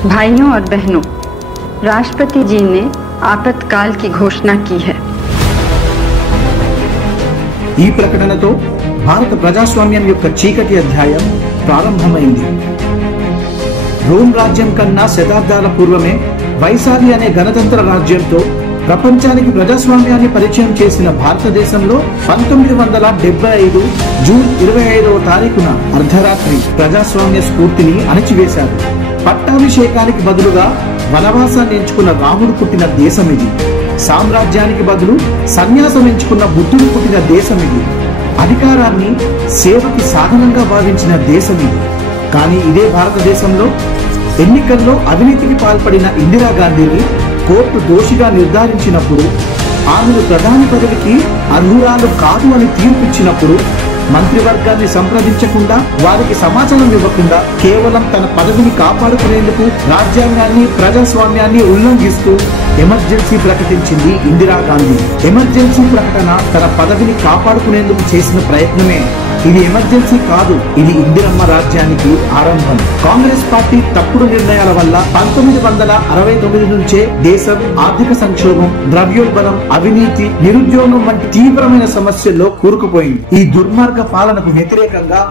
भाइयों और बहनों, राष्ट्रपति जी ने आपातकाल की घोषणा की है। ఈ ప్రకటనతో భారత ప్రజాస్వామ్యం యొక్క చీకటి అధ్యాయం ప్రారంభమైంది. రోమ్ రాజ్యం కన్నా శతాబ్దాల పూర్వమే వైశాలి అనే గణతంత్ర రాజ్యంతో ప్రపంచానికి ప్రజాస్వామ్యాన్ని పరిచయం చేసిన భారతదేశంలో 1975 జూన్ 25వ తారీఖున అర్ధరాత్రి ప్రజాస్వామ్య స్ఫూర్తిని అణచివేశారు. పట్టాభిషేకానికి బదులుగా వనవాసాన్ని ఎంచుకున్న రాముడు పుట్టిన దేశం ఇది. సామ్రాజ్యానికి బదులు సన్యాసం ఎంచుకున్న బుద్ధుడు పుట్టిన దేశం ఇది. అధికారాన్ని సేవకి సాధనంగా భావించిన దేశం ఇది. కానీ ఇదే భారతదేశంలో ఎన్నికల్లో అవినీతికి పాల్పడిన ఇందిరాగాంధీని కోర్టు దోషిగా నిర్ధారించినప్పుడు, ఆమెను ప్రధాని పదవికి అర్హురాలు కాదు అని తీర్పిచ్చినప్పుడు మంత్రివర్గాన్ని సంప్రదించకుండా, వారికి సమాచారం ఇవ్వకుండా కేవలం తన పదవిని కాపాడుకునేందుకు రాజ్యాంగాన్ని, ప్రజాస్వామ్యాన్ని ఉల్లంఘిస్తూ ఎమర్జెన్సీ ప్రకటించింది ఇందిరాగాంధీ. ఎమర్జెన్సీ ప్రకటన తన పదవిని కాపాడుకునేందుకు చేసిన ప్రయత్నమే. ఇది ఎమర్జెన్సీ కాదు, ఇది ఇందిరమ్మ రాజ్యానికి ఆరంభం. కాంగ్రెస్ పార్టీ తప్పుడు నిర్ణయాల వల్ల 1969 నుంచే దేశం ఆర్థిక సంక్షోభం, ద్రవ్యోల్బణం, అవినీతి, నిరుద్యోగం వంటి తీవ్రమైన సమస్యల్లో కూరుకుపోయింది. ఈ దుర్మార్గ పాలనకు వ్యతిరేకంగా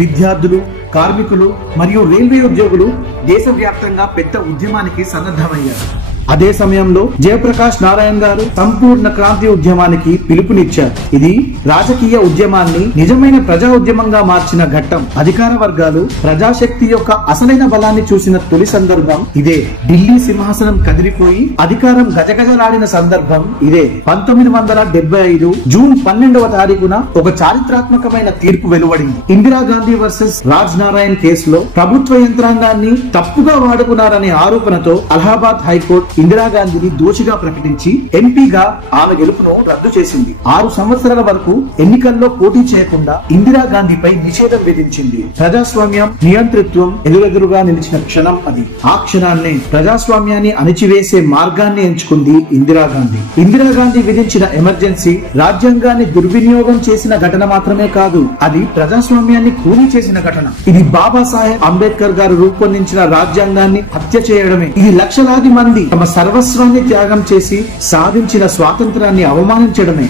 విద్యార్థులు, కార్మికులు మరియు రైల్వే ఉద్యోగులు దేశవ్యాప్తంగా పెద్ద ఉద్యమానికి సన్నద్ధమయ్యారు. అదే సమయంలో జయప్రకాష్ నారాయణ్ గారు సంపూర్ణ క్రాంతి ఉద్యమానికి పిలుపునిచ్చారు. ఇది రాజకీయ ఉద్యమాన్ని నిజమైన ప్రజా ఉద్యమంగా మార్చిన ఘట్టం. అధికార వర్గాలు ప్రజాశక్తి యొక్క అసలైన బలాన్ని చూసిన తొలి సందర్భం ఇదే. ఢిల్లీ సింహాసనం కదిలిపోయి అధికారం గజగజలాడిన సందర్భం ఇదే. 1975 జూన్ 12వ తారీఖున ఒక చారిత్రాత్మకమైన తీర్పు వెలువడింది. ఇందిరాగాంధీ వర్సెస్ రాజ్ నారాయణ్ కేసులో ప్రభుత్వ యంత్రాంగాన్ని తప్పుగా వాడుకున్నారనే ఆరోపణతో అలహాబాద్ హైకోర్టు ఇందిరాగాంధీని దోషిగా ప్రకటించి ఎంపీగా ఆమె గెలుపును రద్దు చేసింది. 6 సంవత్సరాల వరకు ఎన్నికల్లో పోటీ చేయకుండా ఇందిరాగాంధీపై నిషేధం విధించింది. ప్రజాస్వామ్యం, నియంతృత్వం ఎదురెదురుగా నిలిచిన క్షణం అది. ఆ క్షణాన్ని ప్రజాస్వామ్యాన్ని అణిచివేసే మార్గాన్ని ఎంచుకుంది ఇందిరాగాంధీ. ఇందిరాగాంధీ విధించిన ఎమర్జెన్సీ రాజ్యాంగాన్ని దుర్వినియోగం చేసిన ఘటన మాత్రమే కాదు, అది ప్రజాస్వామ్యాన్ని కూలీ చేసిన ఘటన. ఇది బాబాసాహెబ్ అంబేద్కర్ గారు రూపొందించిన రాజ్యాంగాన్ని హత్య చేయడమే. ఇది లక్షలాది మంది తమ సర్వస్వాన్ని త్యాగం చేసి సాధించిన స్వాతంత్రాన్ని అవమానించడమే.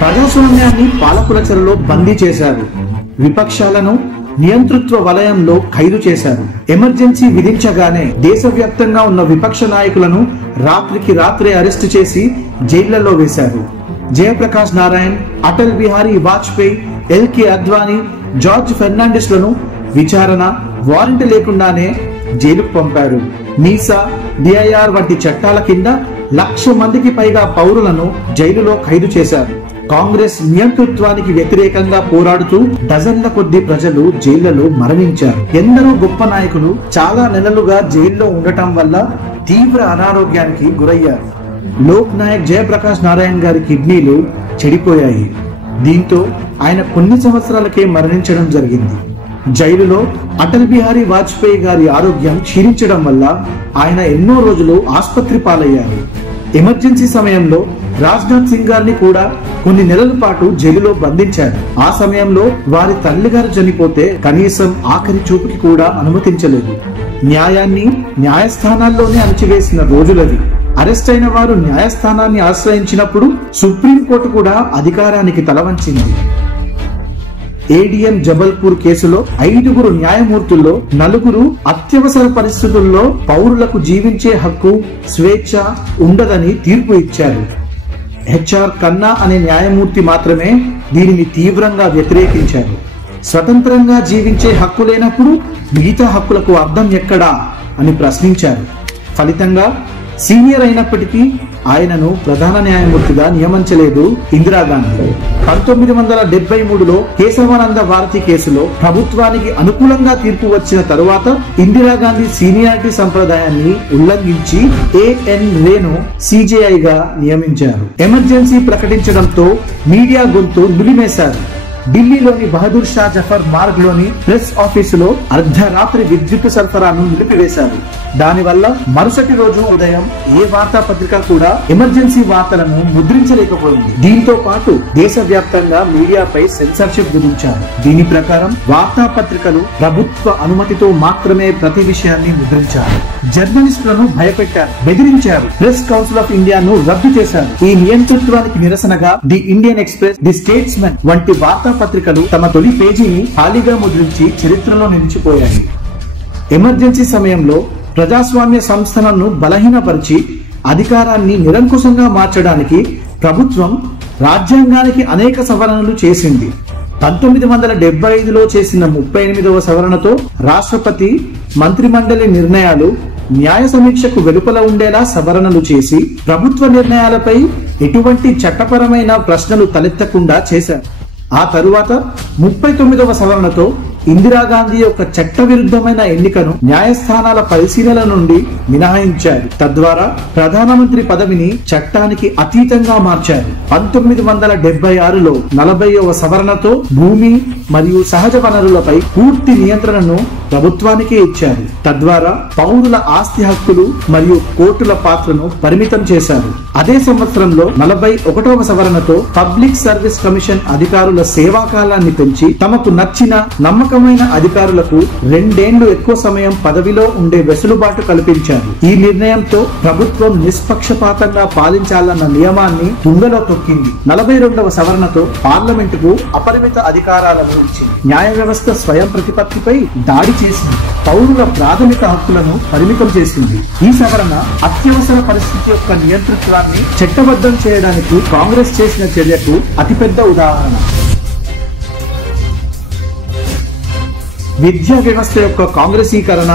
ప్రజాస్వామ్యాన్ని పాలకుల చెరలో బందీ చేశారు. విపక్షాలను నియంతృత్వ వలయంలో ఖైదు చేశారు. ఎమర్జెన్సీ విధించగానే దేశవ్యాప్తంగా ఉన్న విపక్ష నాయకులను రాత్రికి రాత్రే అరెస్టు చేసి జైళ్లలో వేశారు. జయప్రకాష్ నారాయణ్, అటల్ బిహారీ వాజ్పేయి, ఎల్కే అద్వానీ, జార్జ్ ఫెర్నాండిస్ లను విచారణ, వారెంట్ లేకుండానే జైలుకు పంపారు. మీసా, డిఐఆర్ వంటి చట్టాల కింద 1,00,000 మందికి పైగా పౌరులను జైలులో ఖైదు చేశారు. కాంగ్రెస్ నియంతృత్వానికి వ్యతిరేకంగా పోరాడుతూ డజన్ల కొద్ది ప్రజలు జైళ్లలో మరణించారు. ఎందరో గొప్ప నాయకులు చాలా నెలలుగా జైల్లో ఉండటం వల్ల తీవ్ర అనారోగ్యానికి గురయ్యారు. లోక్ నాయక్ జయప్రకాష్ నారాయణ్ గారి కిడ్నీలు చెడిపోయాయి. దీంతో ఆయన కొన్ని సంవత్సరాలకే మరణించడం జరిగింది. జైలులో అటల్ బిహారీ వాజ్పేయి గారి ఆరోగ్యం క్షీణించడం వల్ల ఆయన ఎన్నో రోజులు ఆసుపత్రి పాలయ్యారు. ఎమర్జెన్సీ సమయంలో రాజ్నాథ్ సింగ్ గారిని కూడా కొన్ని నెలల పాటు జైలులో బంధించారు. ఆ సమయంలో వారి తల్లిగారు చనిపోతే కనీసం ఆఖరి చూపుకి కూడా అనుమతించలేదు. న్యాయాన్ని న్యాయస్థానాల్లోనే అణచివేసిన రోజులది. అరెస్ట్ అయిన వారు న్యాయస్థానాన్ని ఆశ్రయించినప్పుడు సుప్రీంకోర్టు కూడా అధికారానికి తలవంచింది. ఏడిఎం జబల్పూర్ కేసులో 5 న్యాయమూర్తుల్లో 4 అత్యవసర పరిస్థితుల్లో పౌరులకు జీవించే హక్కు, స్వేచ్ఛ ఉండదని తీర్పు ఇచ్చారు. హెచ్ఆర్ ఖన్నా అనే న్యాయమూర్తి మాత్రమే దీనిని తీవ్రంగా వ్యతిరేకించారు. స్వతంత్రంగా జీవించే హక్కు లేనప్పుడు మిగతా హక్కులకు అర్థం ఎక్కడా అని ప్రశ్నించారు. ఫలితంగా సీనియర్ అయినప్పటికీ ఆయనను ప్రధాన న్యాయమూర్తిగా నియమించలేదు ఇందిరాగాంధీ. 1973లో కేశవానంద భారతి కేసులో ప్రభుత్వానికి అనుకూలంగా తీర్పు వచ్చిన తరువాత ఇందిరాగాంధీ సీనియారిటీ సంప్రదాయాన్ని ఉల్లంఘించి ఏఎన్ రేను సిజేఐగా నియమించారు. ఎమర్జెన్సీ ప్రకటించడంతో మీడియా గొంతు నులిమేశారు. ఢిల్లీలోని బహదూర్ షా జఫర్ మార్గ్ లోని ప్రెస్ ఆఫీసులో అర్ధరాత్రి విద్యుత్ సరఫరాను నిలిపివేశారు. దానివల్ల మరుసటి రోజు ఉదయం ఏ వార్తాపత్రిక కూడా ఎమర్జెన్సీ వార్తలను ముద్రించలేకపోయింది. దీంతో పాటు దేశవ్యాప్తంగా మీడియాపై సెన్సార్షిప్ విధించారు. దీని ప్రకారం వార్తాపత్రికలు ప్రభుత్వ అనుమతితో మాత్రమే ప్రతి విషయాన్ని ముద్రించారు. జర్నలిస్టులను భయపెట్టారు, బెదిరించారు. ప్రెస్ కౌన్సిల్ ఆఫ్ ఇండియాను రద్దు చేశారు. ఈ నియంతృత్వానికి నిరసనగా the Indian express, the statesmen వంటి వార్తాపత్రికలు తమ తొలి పేజీని ఖాళీగా ముద్రించి చరిత్రలో నిలిచిపోయాయి. ఎమర్జెన్సీ సమయంలో ప్రజాస్వామ్య సంస్థలను బలహీనపరిచి అధికారాన్ని నిరంకుశంగా మార్చడానికి ప్రభుత్వం రాజ్యాంగానికి అనేక సవరణలు చేసింది. 1975లో చేసిన 38వ సవరణతో రాష్ట్రపతి మంత్రిమండలి నిర్ణయాలు న్యాయ సమీక్షకు వెలుపల ఉండేలా సవరణలు చేసి ప్రభుత్వ నిర్ణయాలపై ఎటువంటి చట్టపరమైన ప్రశ్నలు తలెత్తకుండా చేశారు. ఆ తరువాత 39వ సవరణతో ఇందిరాగాంధీ యొక్క చట్టవిరుద్ధమైన ఎన్నికను న్యాయస్థానాల పరిశీలన నుండి మినహాయించారు. తద్వారా ప్రధానమంత్రి పదవిని చట్టానికి అతీతంగా మార్చారు. 1976లో 40వ సవరణతో భూమి మరియు సహజ వనరులపై పూర్తి నియంత్రణను ప్రభుత్వానికే ఇచ్చారు. తద్వారా పౌరుల ఆస్తి హక్కులు మరియు కోర్టుల పాత్రను పరిమితం చేశారు. అదే సంవత్సరంలో 41వ సవరణతో పబ్లిక్ సర్వీస్ కమిషన్ అధికారుల సేవాకాలాన్ని పెంచి తమకు నచ్చిన నమ్మకమైన అధికారులకు 2 ఏళ్లు ఎక్కువ సమయం పదవిలో ఉండే వెసులుబాటు కల్పించారు. ఈ నిర్ణయంతో ప్రభుత్వం నిష్పక్షపాతంగా పాలించాలన్న నియమాన్ని తుంగలో తొక్కింది. 42వ సవరణతో పార్లమెంటుకు అపరిమిత అధికారాలను ఇచ్చింది. న్యాయ వ్యవస్థ స్వయం ప్రతిపత్తిపై దాడి చేసింది. పౌరుల ప్రాథమిక హక్కులను పరిమితం చేసింది. ఈ సవరణ అత్యవసర పరిస్థితి యొక్క నియంతృత్వాన్ని చట్టబద్ధం చేయడానికి కాంగ్రెస్ చేసిన చర్యకు అతిపెద్ద ఉదాహరణ. విద్యా వ్యవస్థ యొక్క కాంగ్రెసీకరణ,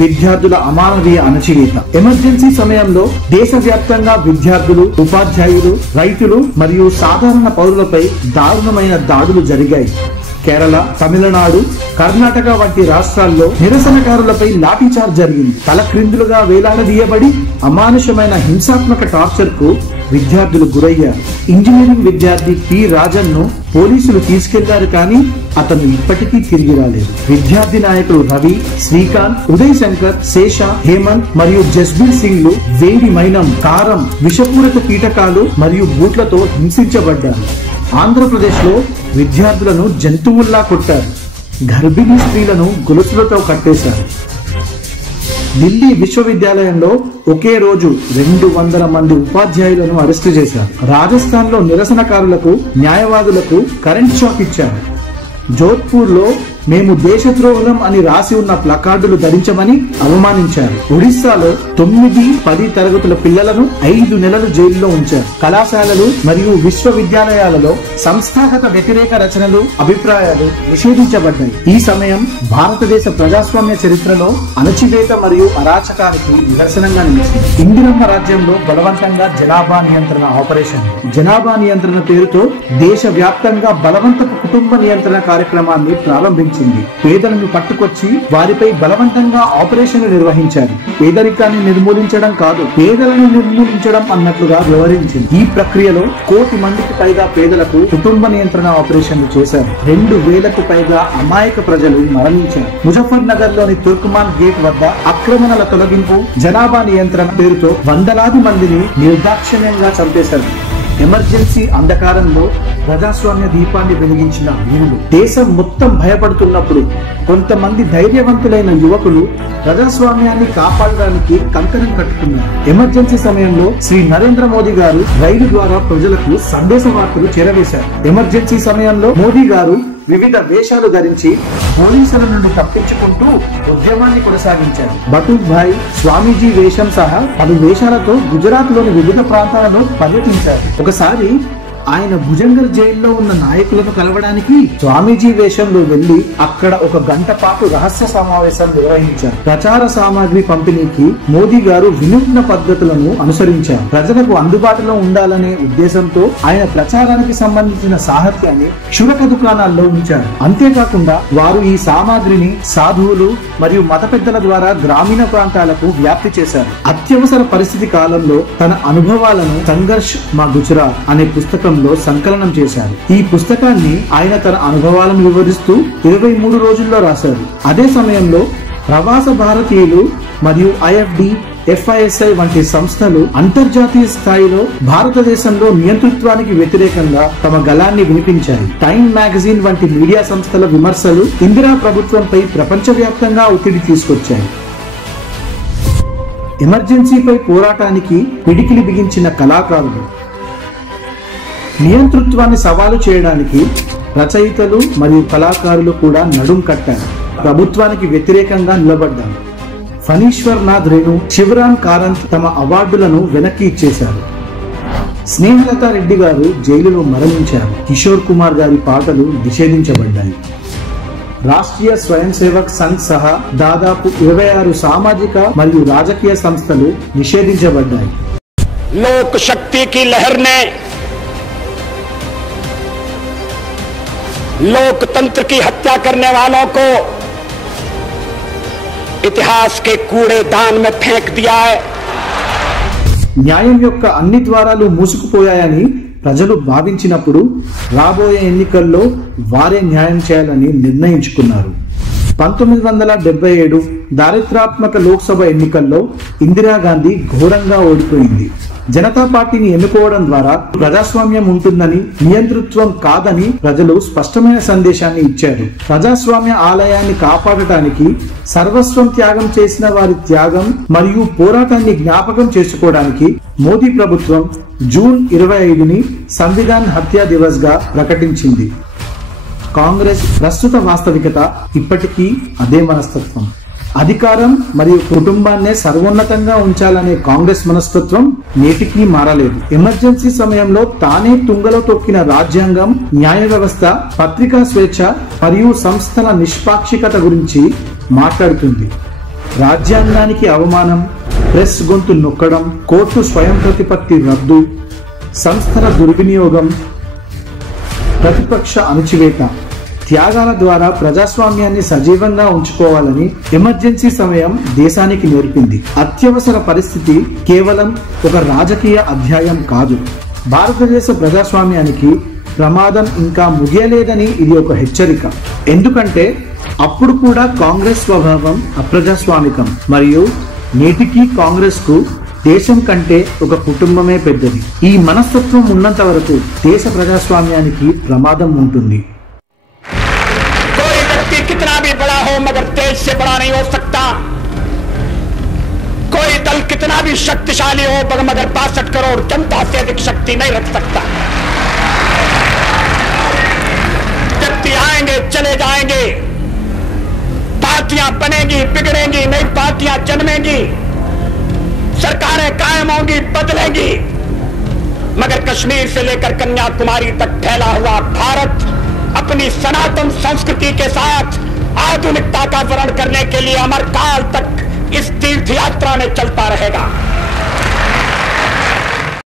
విద్యార్థుల అమానవీయ అణచివేత. ఎమర్జెన్సీ సమయంలో దేశవ్యాప్తంగా విద్యార్థులు, ఉపాధ్యాయులు, రైతులు మరియు సాధారణ పౌరులపై దారుణమైన దాడులు జరిగాయి. కేరళ, తమిళనాడు, కర్ణాటక వంటి రాష్ట్రాల్లో నిరసనకారులపై లాఠీచార్జ్ జరిగింది. తలక్రిందులుగా వేలాడదీయబడి అమానుషమైన హింసాత్మక టార్చర్ కు విద్యార్థులు గురయ్యారు. ఇంజనీరింగ్ విద్యార్థి పి రాజన్ ను పోలీసులు తీసుకెళ్లారు, కానీ అతను ఇప్పటికీ తిరిగి రాలేదు. విద్యార్థి నాయకులు రవి, శ్రీకాంత్, ఉదయ్ శంకర్, శేష, హేమంత్ మరియు జస్బీర్ సింగ్ లు వేడి మైనం, కారం, విషపూరిత కీటకాలు మరియు బూట్లతో హింసించబడ్డారు. ఆంధ్రప్రదేశ్ లో విద్యార్థులను జంతువుల్లా కొట్టారు. గర్భిణీ స్త్రీలను గొలుసులతో కట్టేశారు. ఢిల్లీ విశ్వవిద్యాలయంలో ఒకే రోజు 200 మంది ఉపాధ్యాయులను అరెస్టు చేశారు. రాజస్థాన్ లో నిరసనకారులకు, న్యాయవాదులకు కరెంట్ షాక్ ఇచ్చారు. జోధ్పూర్ లో మేము దేశద్రోహులం అని రాసి ఉన్న ప్లకార్డులు ధరించమని అవమానించారు. ఒడిశాలో 9-10 తరగతుల పిల్లలను 5 నెలలు జైల్లో ఉంచారు. కళాశాలలు మరియు విశ్వవిద్యాలయాలలో సంస్థాగత వ్యతిరేక రచనలు, అభిప్రాయాలు నిషేధించబడ్డాయి. ఈ సమయం భారతదేశ ప్రజాస్వామ్య చరిత్రలో అణచివేత మరియు అరాచకానికి నిదర్శనంగా నిలిచింది. ఇందిరమ్మ రాజ్యంలో బలవంతంగా జనాభా నియంత్రణ ఆపరేషన్. జనాభా నియంత్రణ పేరుతో దేశవ్యాప్తంగా బలవంతపు కుటుంబ నియంత్రణ కార్యక్రమాన్ని ప్రారంభించారు. పేదలను పట్టుకొచ్చి వారిపై బలవంతంగా ఆపరేషన్లు నిర్వహించారు. పేదరికాన్ని నిర్మూలించడం కాదు, పేదలను నిర్మూలించడం అన్నట్లుగా వ్యవహరించింది. ఈ ప్రక్రియలో 1 కోటి మందికి పైగా పేదలకు కుటుంబ నియంత్రణ ఆపరేషన్లు చేశారు. 2000కు పైగా అమాయక ప్రజలు మరణించారు. ముజఫర్ నగర్ లోని తుర్కమాన్ గేట్ వద్ద ఆక్రమణల తొలగింపు, జనాభా నియంత్రణ పేరుతో వందలాది మందిని నిర్దాక్షిణ్యంగా చంపేశారు. ఎమర్జెన్సీ అంధకారంలో ప్రజాస్వామ్య దీపాన్ని వెలిగించిన వీరులు. దేశం మొత్తం భయపడుతున్నప్పుడు కొంతమంది ధైర్యవంతులైన యువకులు ప్రజాస్వామ్యాన్ని కాపాడడానికి కంకణం కట్టుకున్నారు. ఎమర్జెన్సీ సమయంలో శ్రీ నరేంద్ర మోదీ గారు రైలు ద్వారా ప్రజలకు సందేశ వార్తలు చేరవేశారు. ఎమర్జెన్సీ సమయంలో మోదీ గారు వివిధ వేషాలు ధరించి పోలీసుల నుండి తప్పించుకుంటూ ఉద్యమాన్ని కొనసాగించారు. బటూక్ భాయ్, స్వామీజీ వేషం సహా పలు వేషాలతో గుజరాత్ లోని వివిధ ప్రాంతాలలో పర్యటించారు. ఒకసారి ఆయన భుజంగర్ జైల్లో ఉన్న నాయకులను కలవడానికి స్వామీజీ వేషంలో వెళ్లి అక్కడ 1 గంట పాటు రహస్య సమావేశం నిర్వహించారు. ప్రచార సామాగ్రి పంపిణీకి మోదీ గారు వినూత్న పద్ధతులను అనుసరించారు. ప్రజలకు అందుబాటులో ఉండాలనే ఉద్దేశంతో ఆయన ప్రచారానికి సంబంధించిన సాహిత్యాన్ని క్షురక దుకాణాల్లో ఉంచారు. అంతేకాకుండా వారు ఈ సామాగ్రిని సాధువులు మరియు మత పెద్దల ద్వారా గ్రామీణ ప్రాంతాలకు వ్యాప్తి చేశారు. అత్యవసర పరిస్థితి కాలంలో తన అనుభవాలను సంఘర్ష్ మా గుజరాత్ అనే పుస్తకం పుస్తకంలో సంకలనం చేశారు. ఈ పుస్తకాన్ని ఆయన తన అనుభవాలను వివరిస్తూ 23 రోజుల్లో రాశారు. అదే సమయంలో ప్రవాస భారతీయులు మరియు IFD, FISI వంటి సంస్థలు అంతర్జాతీయ స్థాయిలో భారతదేశంలో నియంతృత్వానికి వ్యతిరేకంగా తమ గళాన్ని వినిపించాయి. టైమ్ మ్యాగజైన్ వంటి మీడియా సంస్థల విమర్శలు ఇందిరా ప్రభుత్వంపై ప్రపంచవ్యాప్తంగా ఒత్తిడి తీసుకొచ్చాయి. ఎమర్జెన్సీపై పోరాటానికి పిడికిలి బిగించిన కళాకారులు, నియంతృత్వాన్ని సవాలు చేయడానికి రచయితలు మరియు కళాకారులు కూడా నడుం కట్టారు. ప్రభుత్వానికి వ్యతిరేకంగా నిలబడ్డారు. ఫణీశ్వర్ నాథ్ రేణు, శివరాం కారంత్ తమ అవార్డులను వెనక్కి ఇచ్చేశారు. స్నేహలతా రెడ్డి గారు జైలులో మరణించారు. కిషోర్ కుమార్ గారి పాటలు నిషేధించబడ్డాయి. రాష్ట్రీయ స్వయం సేవక్ సంఘ్ సహా దాదాపు 26 సామాజిక మరియు రాజకీయ సంస్థలు నిషేధించబడ్డాయి. लोक शक्ति की लहर ने लोकतंत्र की हत्या करने वालों को इतिहास के कूड़ेदान में फेंक दिया है. న్యాయం యొక్క అన్ని ద్వారాలు మూసుకుపోయాయని ప్రజలు భావించినప్పుడు రాబోయే ఎన్నికల్లో వారే న్యాయం చేయాలని నిర్ణయించుకున్నారు. 1977 దారిద్రాత్మక లోక్సభ ఎన్నికల్లో ఇందిరాగాంధీ ఘోరంగా ఓడిపోయింది. జనతా పార్టీని ఎన్నుకోవడం ద్వారా ప్రజాస్వామ్యం ఉంటుందని, నియంతృత్వం కాదని ప్రజలు స్పష్టమైన సందేశాన్ని ఇచ్చారు. ప్రజాస్వామ్య ఆలయాన్ని కాపాడటానికి సర్వస్వం త్యాగం చేసిన వారి త్యాగం మరియు పోరాటాన్ని జ్ఞాపకం చేసుకోవడానికి మోదీ ప్రభుత్వం జూన్ 25ని సంవిధాన్ హత్యా దివస్ గా ప్రకటించింది. కాంగ్రెస్ ప్రస్తుత వాస్తవికత ఇప్పటికీ అదే మనస్తత్వం. అధికారం మరియు కుటుంబాన్నే సర్వోన్నతంగా ఉంచాలనే కాంగ్రెస్ మనస్తత్వం నేటికీ మారలేదు. ఎమర్జెన్సీ సమయంలో తానే తుంగలో తొక్కిన రాజ్యాంగం, న్యాయ వ్యవస్థ, పత్రికా స్వేచ్ఛ మరియు సంస్థల నిష్పాక్షికత గురించి మాట్లాడుతుంది. రాజ్యాంగానికి అవమానం, ప్రెస్ గొంతు నొక్కడం, కోర్టు స్వయం ప్రతిపత్తి రద్దు, సంస్థల దుర్వినియోగం, ప్రతిపక్ష అణచివేత, త్యాగాల ద్వారా ప్రజాస్వామ్యాన్ని సజీవంగా ఉంచుకోవాలని ఎమర్జెన్సీ సమయం దేశానికి నేర్పింది. అత్యవసర పరిస్థితి కేవలం ఒక రాజకీయ అధ్యాయం కాదు. భారతదేశ ప్రజాస్వామ్యానికి ప్రమాదం ఇంకా ముగియలేదని ఇది ఒక హెచ్చరిక. ఎందుకంటే అప్పుడు కూడా కాంగ్రెస్ స్వభావం అప్రజాస్వామికం మరియు నేటికి కాంగ్రెస్ కు దేశం కంటే ఒక కుటుంబమే పెద్దది. ఈ మనస్తత్వం ఉన్నంత వరకు దేశ ప్రజాస్వామ్యానికి ప్రమాదం ఉంటుంది. कितना भी बड़ा हो मगर देश से बड़ा नहीं हो सकता. कोई दल कितना भी शक्तिशाली हो मगर 62 करोड़ जनता से अधिक शक्ति नहीं रख सकता. व्यक्ति आएंगे चले जाएंगे, पार्टियां बनेंगी बिगड़ेंगी, नई पार्टियां जन्मेंगी, सरकारें कायम होंगी बदलेंगी, मगर कश्मीर से लेकर कन्याकुमारी तक फैला हुआ भारत अपनी सनातन संस्कृति के साथ आधुनिकता का वर्ण करने के लिए अमरकाल तक इस तीर्थ यात्रा में चलता रहेगा.